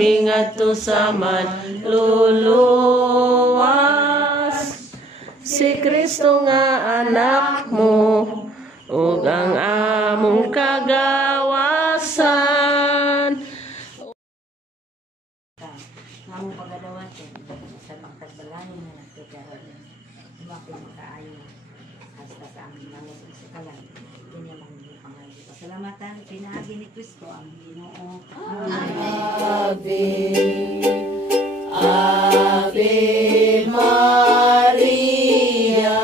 kami ngadto sa manluluwas. Si Kristo nga anak mo, ug ang among kagawasan. Among pagadawatin sa mga tagbalangin na nagtuturo umakin kaayo hasta sa aming mga isikalan. Kini ang pangalan. Pasalamatan pinaagi ni Kristo ang Ginoo. Ave, Ave Maria,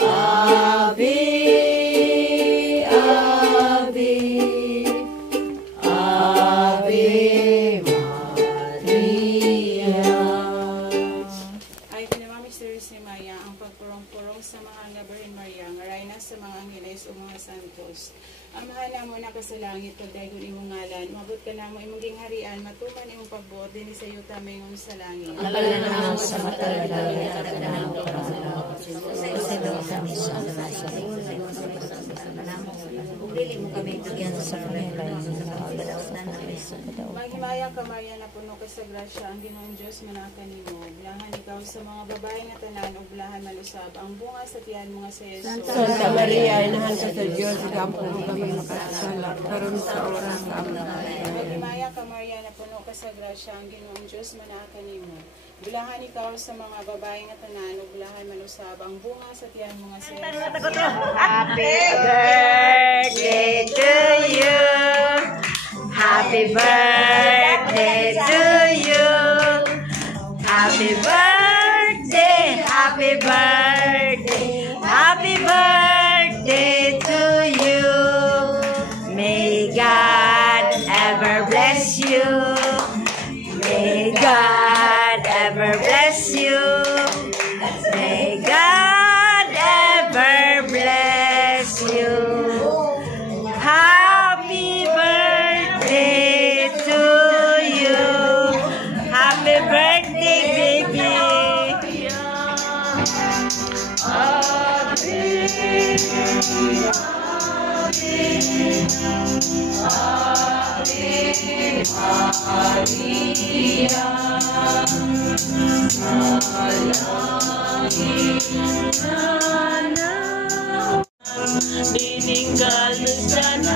Ave, Ave, Ave Maria. Ay pinamami si Maria ang pagpurong-purong sa mahal nga Birhen Maria nga rayna sa mga angeles o mga santos. Ang mahal namo na sa langit pagdaygon imong ngalan, mabot ka namo imong gingharian, matuman imong pagbuot dinhi sa yuta mayong sa langit. Alala sa matalaga at kanang Dili mo kami tugyan sa Maghimaya ka Maria na puno ka sa grasya, ang Ginoong Diyos manaka nimo. Bilangan ikaw sa mga babae nga tanan ug bilahan malusab ang bunga sa tiyan mo nga sa Hesus. Santa Maria, inahan ka sa Diyos, ikampo mo kami makasala, karon sa oras sa aming pagkain. Maghimaya ka Maria na puno ka sa grasya, ang Ginoong Diyos manaka nimo. Bilahan ikaw sa mga babae nga tanan ug bilahan malusab ang bunga sa tiyan mo nga sa Hesus. Happy birthday to you. Happy birthday to you. Happy birthday, happy birthday, happy birthday to you. May God ever bless you. May God ever bless you. May God ever bless you. Happy birthday to you. Happy birthday, baby. Dininggal na sana,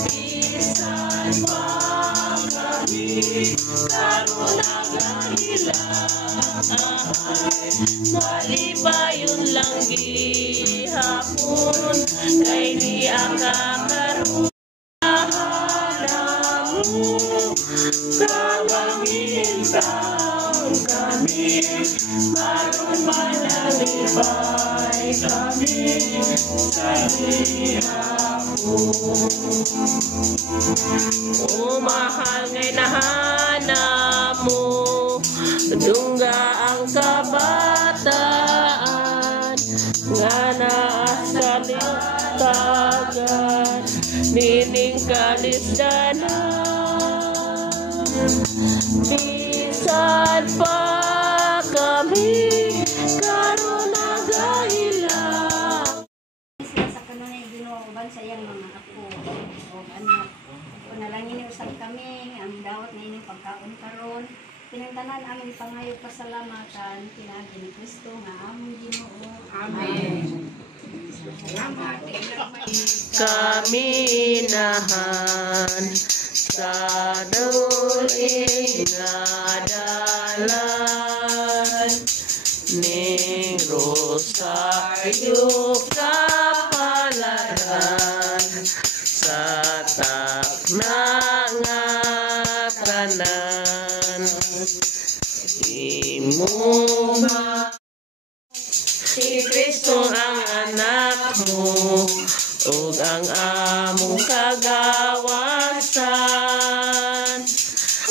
bisan pa kami, karon nagahilaan. Malipayon lang gihapon, kay di ang kakaroon. Kalangin taon kami, karon manalipay kami sa hihapon. O mahal ngay nahanap mo, dungga ang kabataan, nga naasa lintagan, nining kalisdanan. Bisan pa kami, karon nagahilang. Sa kanunay Ginoo uban sa iyang mga apo o anak. Panalangin ni usab kami ang dawat na ining pagkaon karon. Pinangtanan aming pangayog pasalamatan pinaagi ni Kristo nga among Ginoo. Amen. Kami inahan sa duling nga dalan, ning rosaryo kapalaran sa takna nga tanan. Imo si Kristo ang anak mo, ug ang among kagawasan.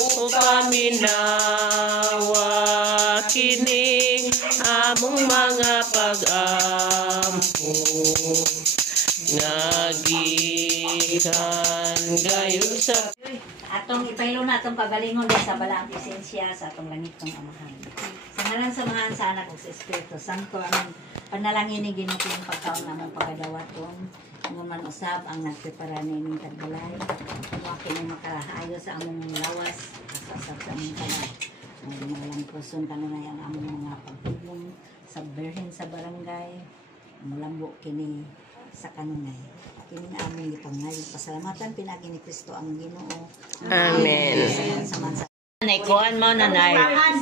O paminawa kini among mga pag-ampo, nga gikan gayon sa Atong ipaylo na atong kagalingon sa balaang presensya sa atong ganitong amahan. Sa ngalan sa mga anak ug sa Espiritu Santo, aming panalangin ni Ginoo kini pagkaon namong pagadawaton. Nguman usab ang nagprepara ni ining tagbalay. Waki kayo sa among lawas, sa among kanan. Malang person kanunay ang among mga pagtulong sa berhen sa barangay. Mulambo kini sa kanunay. Kini nga aming ipangayon. Pasalamatan pinagi ni Kristo ang Ginoo. Amen. Sa Kuan mo na nay.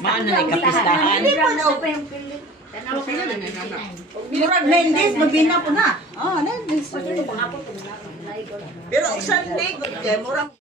Mao na kapistahan. Murag 9 days, magbina po na. 9 days. Pero Sunday, kaya murag